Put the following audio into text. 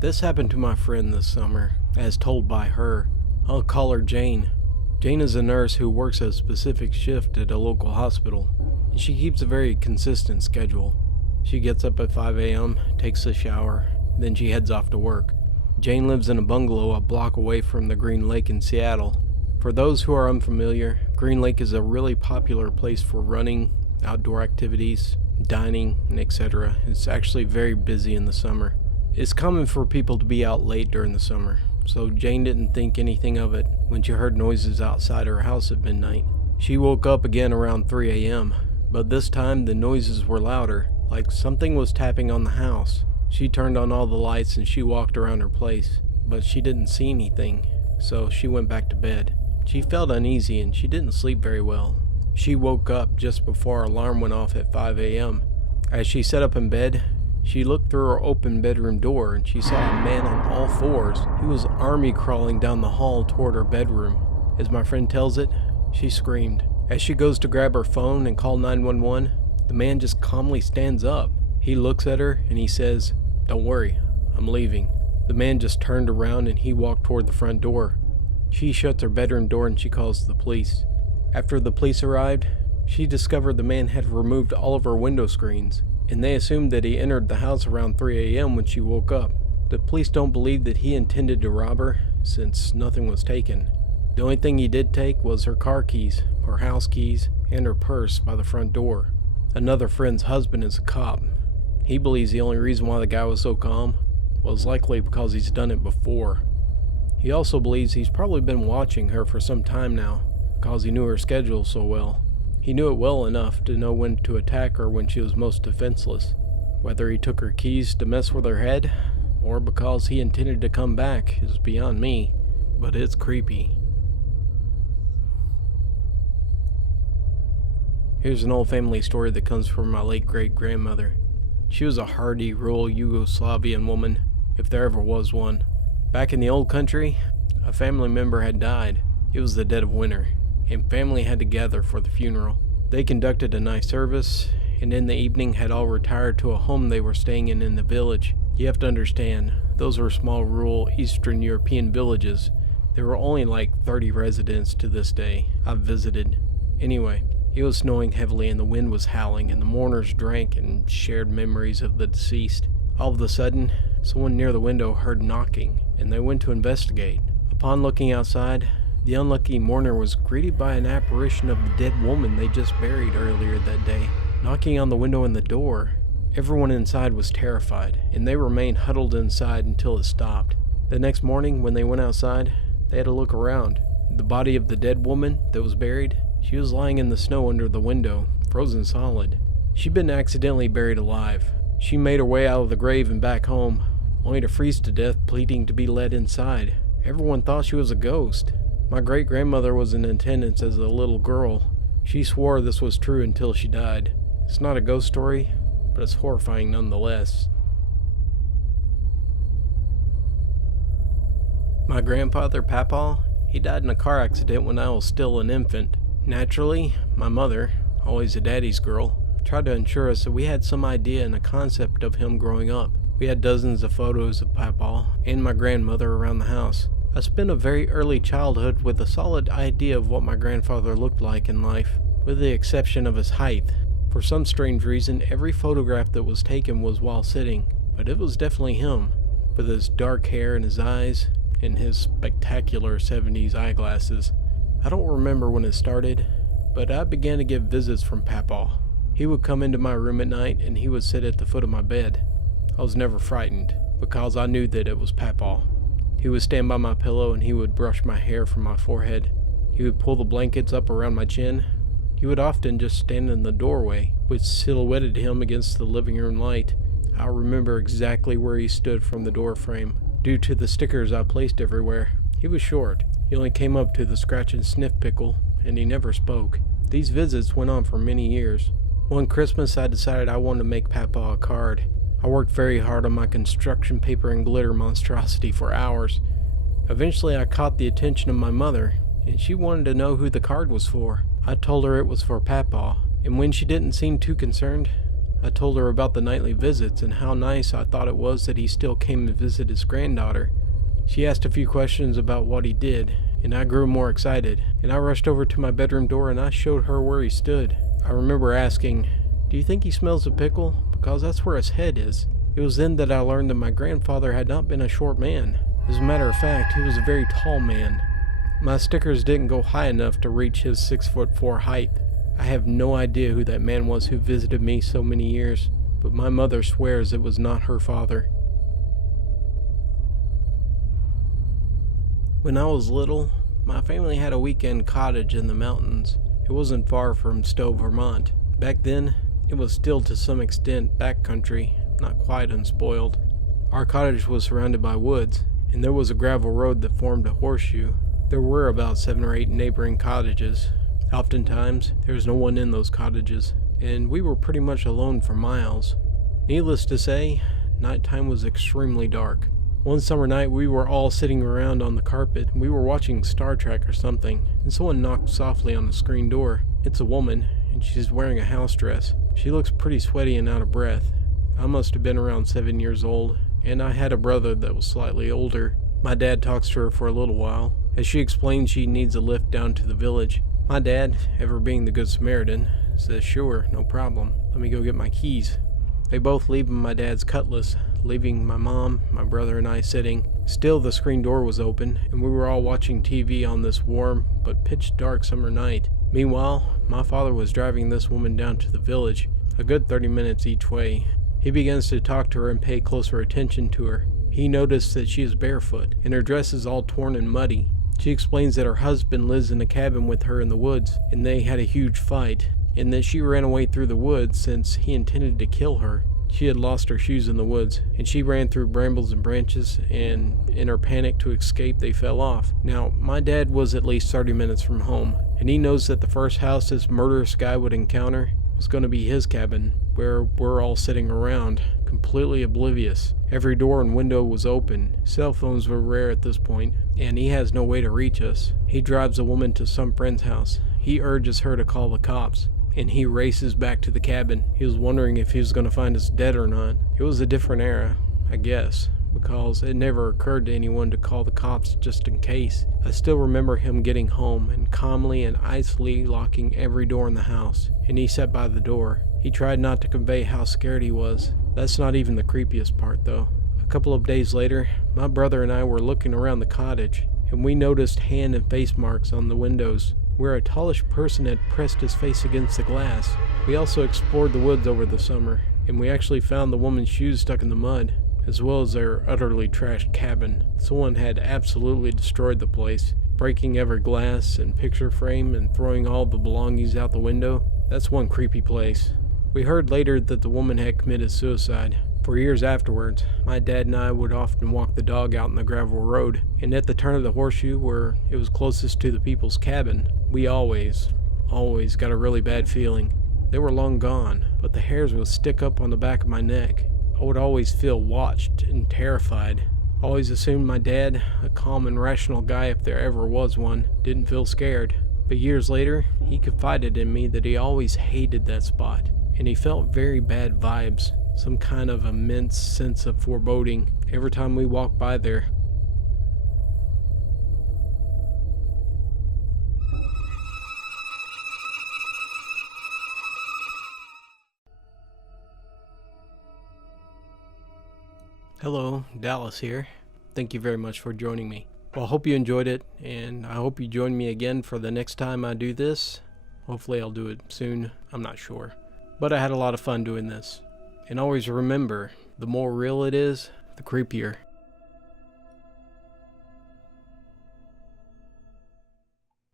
This happened to my friend this summer, as told by her. I'll call her Jane. Jane is a nurse who works a specific shift at a local hospital, and she keeps a very consistent schedule. She gets up at 5 a.m., takes a shower, then she heads off to work. Jane lives in a bungalow a block away from the Green Lake in Seattle. For those who are unfamiliar, Green Lake is a really popular place for running, outdoor activities, dining, and etc. It's actually very busy in the summer. It's common for people to be out late during the summer, so Jane didn't think anything of it when she heard noises outside her house at midnight. She woke up again around 3 a.m., but this time the noises were louder, like something was tapping on the house. She turned on all the lights and she walked around her place, but she didn't see anything, so she went back to bed. She felt uneasy and she didn't sleep very well. She woke up just before her alarm went off at 5 a.m. As she sat up in bed, she looked through her open bedroom door and she saw a man on all fours. He was army crawling down the hall toward her bedroom. As my friend tells it, she screamed. As she goes to grab her phone and call 911, the man just calmly stands up. He looks at her and he says, "Don't worry, I'm leaving." The man just turned around and he walked toward the front door. She shuts her bedroom door and she calls the police. After the police arrived, she discovered the man had removed all of her window screens, and they assumed that he entered the house around 3 a.m. when she woke up. The police don't believe that he intended to rob her, since nothing was taken. The only thing he did take was her car keys, her house keys, and her purse by the front door. Another friend's husband is a cop. He believes the only reason why the guy was so calm was likely because he's done it before. He also believes he's probably been watching her for some time now, because he knew her schedule so well. He knew it well enough to know when to attack her when she was most defenseless. Whether he took her keys to mess with her head, or because he intended to come back, is beyond me, but it's creepy. Here's an old family story that comes from my late great-grandmother. She was a hardy, rural Yugoslavian woman, if there ever was one. Back in the old country, a family member had died. It was the dead of winter, and family had to gather for the funeral. They conducted a nice service, and in the evening had all retired to a home they were staying in the village. You have to understand, those were small rural Eastern European villages. There were only like 30 residents to this day. I've visited. Anyway, it was snowing heavily and the wind was howling, and the mourners drank and shared memories of the deceased. All of a sudden, someone near the window heard knocking, and they went to investigate. Upon looking outside, the unlucky mourner was greeted by an apparition of the dead woman they just buried earlier that day, knocking on the window and the door. Everyone inside was terrified, and they remained huddled inside until it stopped. The next morning, when they went outside, they had to look around. The body of the dead woman that was buried, she was lying in the snow under the window, frozen solid. She'd been accidentally buried alive. She made her way out of the grave and back home, only to freeze to death, pleading to be let inside. Everyone thought she was a ghost. My great-grandmother was in attendance as a little girl. She swore this was true until she died. It's not a ghost story, but it's horrifying nonetheless. My grandfather, Papaw, he died in a car accident when I was still an infant. Naturally, my mother, always a daddy's girl, tried to ensure us that we had some idea and a concept of him growing up. We had dozens of photos of Papaw and my grandmother around the house. I spent a very early childhood with a solid idea of what my grandfather looked like in life, with the exception of his height. For some strange reason, every photograph that was taken was while sitting, but it was definitely him, with his dark hair and his eyes, and his spectacular 70s eyeglasses. I don't remember when it started, but I began to get visits from Papaw. He would come into my room at night and he would sit at the foot of my bed. I was never frightened, because I knew that it was Papaw. He would stand by my pillow and he would brush my hair from my forehead. He would pull the blankets up around my chin. He would often just stand in the doorway, which silhouetted him against the living room light. I remember exactly where he stood from the door frame, due to the stickers I placed everywhere. He was short. He only came up to the scratch and sniff pickle, and he never spoke. These visits went on for many years. One Christmas I decided I wanted to make Papaw a card. I worked very hard on my construction paper and glitter monstrosity for hours. Eventually I caught the attention of my mother, and she wanted to know who the card was for. I told her it was for Papaw, and when she didn't seem too concerned, I told her about the nightly visits and how nice I thought it was that he still came to visit his granddaughter. She asked a few questions about what he did, and I grew more excited, and I rushed over to my bedroom door and I showed her where he stood. I remember asking, "Do you think he smells a pickle? Because that's where his head is." It was then that I learned that my grandfather had not been a short man. As a matter of fact, he was a very tall man. My stickers didn't go high enough to reach his 6'4" height. I have no idea who that man was who visited me so many years, but my mother swears it was not her father. When I was little, my family had a weekend cottage in the mountains. It wasn't far from Stowe, Vermont. Back then, it was still to some extent backcountry, not quite unspoiled. Our cottage was surrounded by woods, and there was a gravel road that formed a horseshoe. There were about 7 or 8 neighboring cottages. Oftentimes, there was no one in those cottages, and we were pretty much alone for miles. Needless to say, nighttime was extremely dark. One summer night, we were all sitting around on the carpet. We were watching Star Trek or something, and someone knocked softly on the screen door. It's a woman, and she's wearing a house dress. She looks pretty sweaty and out of breath. I must have been around 7 years old, and I had a brother that was slightly older. My dad talks to her for a little while, as she explains she needs a lift down to the village. My dad, ever being the good Samaritan, says, "Sure, no problem. Let me go get my keys." They both leave my dad's cutlass, leaving my mom, my brother, and I sitting. Still, the screen door was open, and we were all watching TV on this warm but pitch dark summer night. Meanwhile, my father was driving this woman down to the village, a good 30 minutes each way. He begins to talk to her and pay closer attention to her. He noticed that she is barefoot, and her dress is all torn and muddy. She explains that her husband lives in a cabin with her in the woods, and they had a huge fight, and that she ran away through the woods since he intended to kill her. She had lost her shoes in the woods, and she ran through brambles and branches, and in her panic to escape, they fell off. Now, my dad was at least 30 minutes from home, and he knows that the first house this murderous guy would encounter was going to be his cabin, where we're all sitting around, completely oblivious. Every door and window was open. Cell phones were rare at this point, and he has no way to reach us. He drives a woman to some friend's house. He urges her to call the cops, and he races back to the cabin. He was wondering if he was going to find us dead or not. It was a different era, I guess, because it never occurred to anyone to call the cops just in case. I still remember him getting home and calmly and icily locking every door in the house, and he sat by the door. He tried not to convey how scared he was. That's not even the creepiest part, though. A couple of days later, my brother and I were looking around the cottage, and we noticed hand and face marks on the windows, where a tallish person had pressed his face against the glass. We also explored the woods over the summer, and we actually found the woman's shoes stuck in the mud, as well as their utterly trashed cabin. Someone had absolutely destroyed the place, breaking every glass and picture frame and throwing all the belongings out the window. That's one creepy place. We heard later that the woman had committed suicide. For years afterwards, my dad and I would often walk the dog out in the gravel road, and at the turn of the horseshoe where it was closest to the people's cabin, we always got a really bad feeling. They were long gone, but the hairs would stick up on the back of my neck. I would always feel watched and terrified. Always assumed my dad, a calm and rational guy if there ever was one, didn't feel scared. But years later, he confided in me that he always hated that spot, and he felt very bad vibes, some kind of immense sense of foreboding every time we walked by there. Hello, Dallas here. Thank you very much for joining me. Well, I hope you enjoyed it, and I hope you join me again for the next time I do this. Hopefully I'll do it soon, I'm not sure. But I had a lot of fun doing this. And always remember, the more real it is, the creepier.